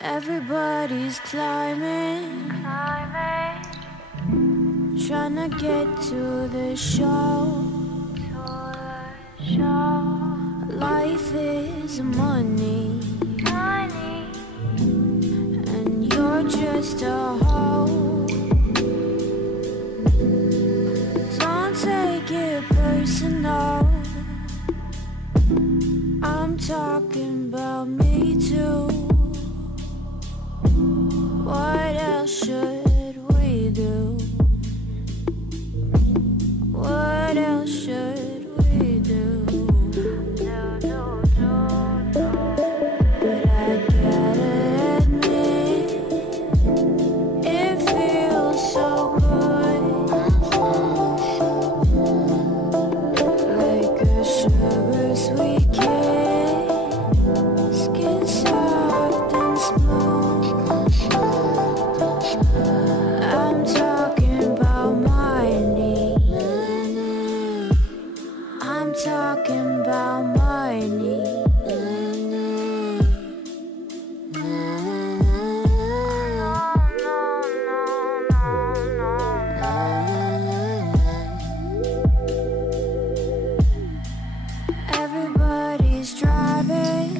Everybody's climbing, trying to get to the show. Life is money, and you're just a hoe. Don't take it personal, I'm talking about me too. What else should we do? What else should we do? But I gotta admit, it feels so good, like a sugar sweet kiss, skin soft and smooth. I'm talking about my knee. I'm talking about my knee. Everybody's driving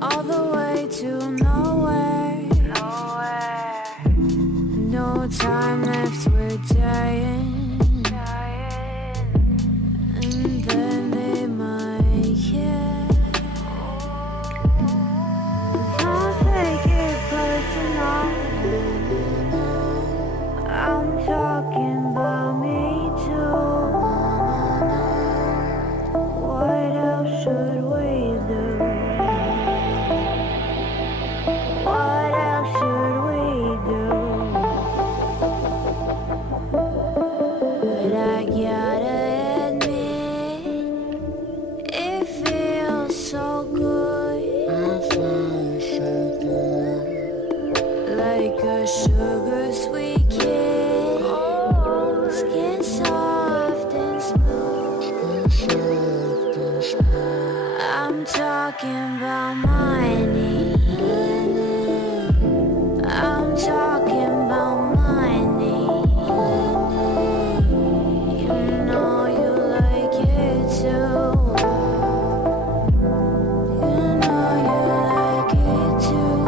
all the way to nowhere. No time left, we're dying. And then they might care. Don't take it personal, I'm talking about me too. What else should we do? What else should we do? But I gotta admit, it feels so good, like a sugar sweet kiss, skin soft and smooth. I'm talking about my knee. I'm talking about my knee. You know you like it too. You know you like it too.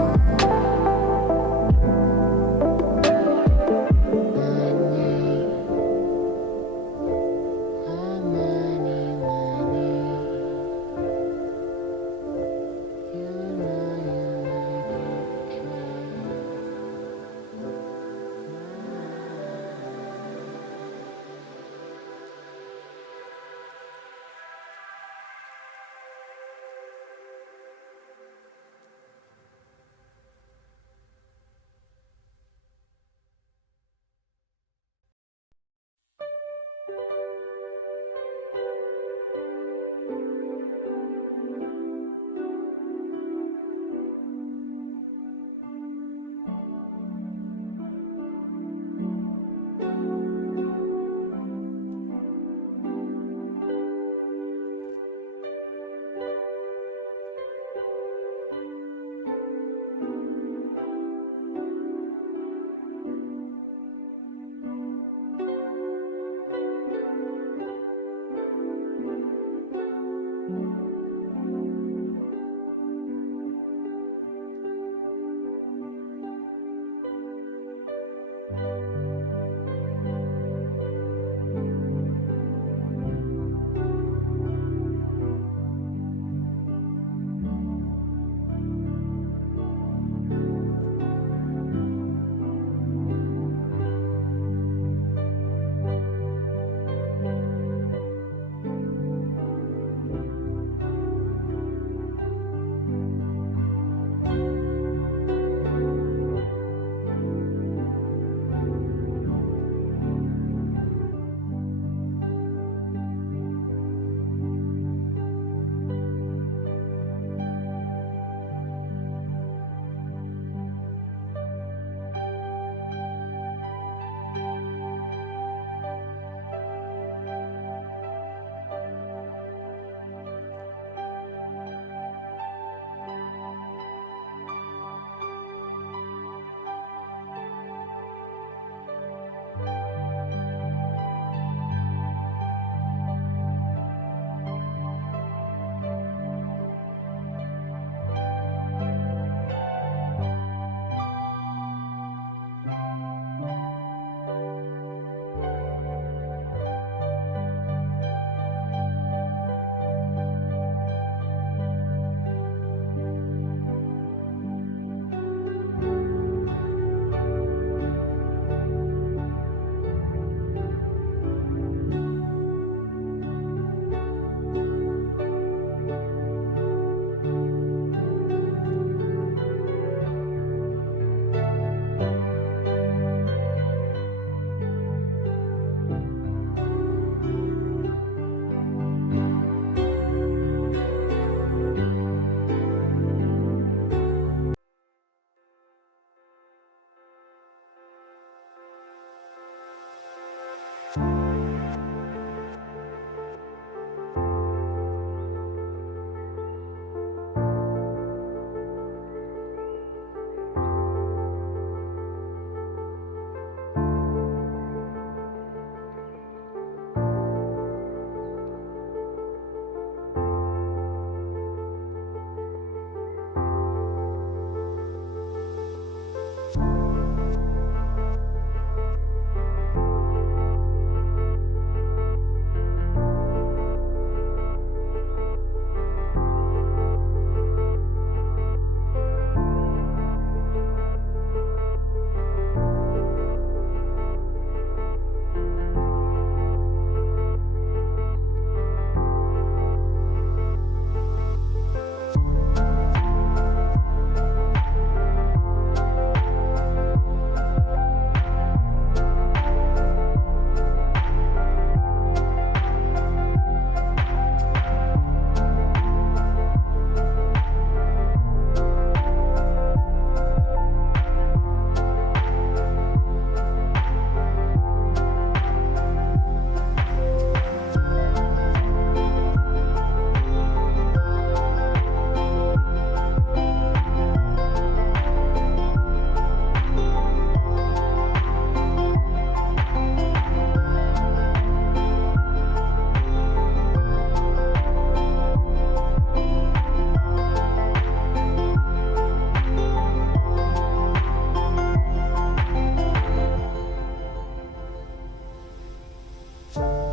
You know you you.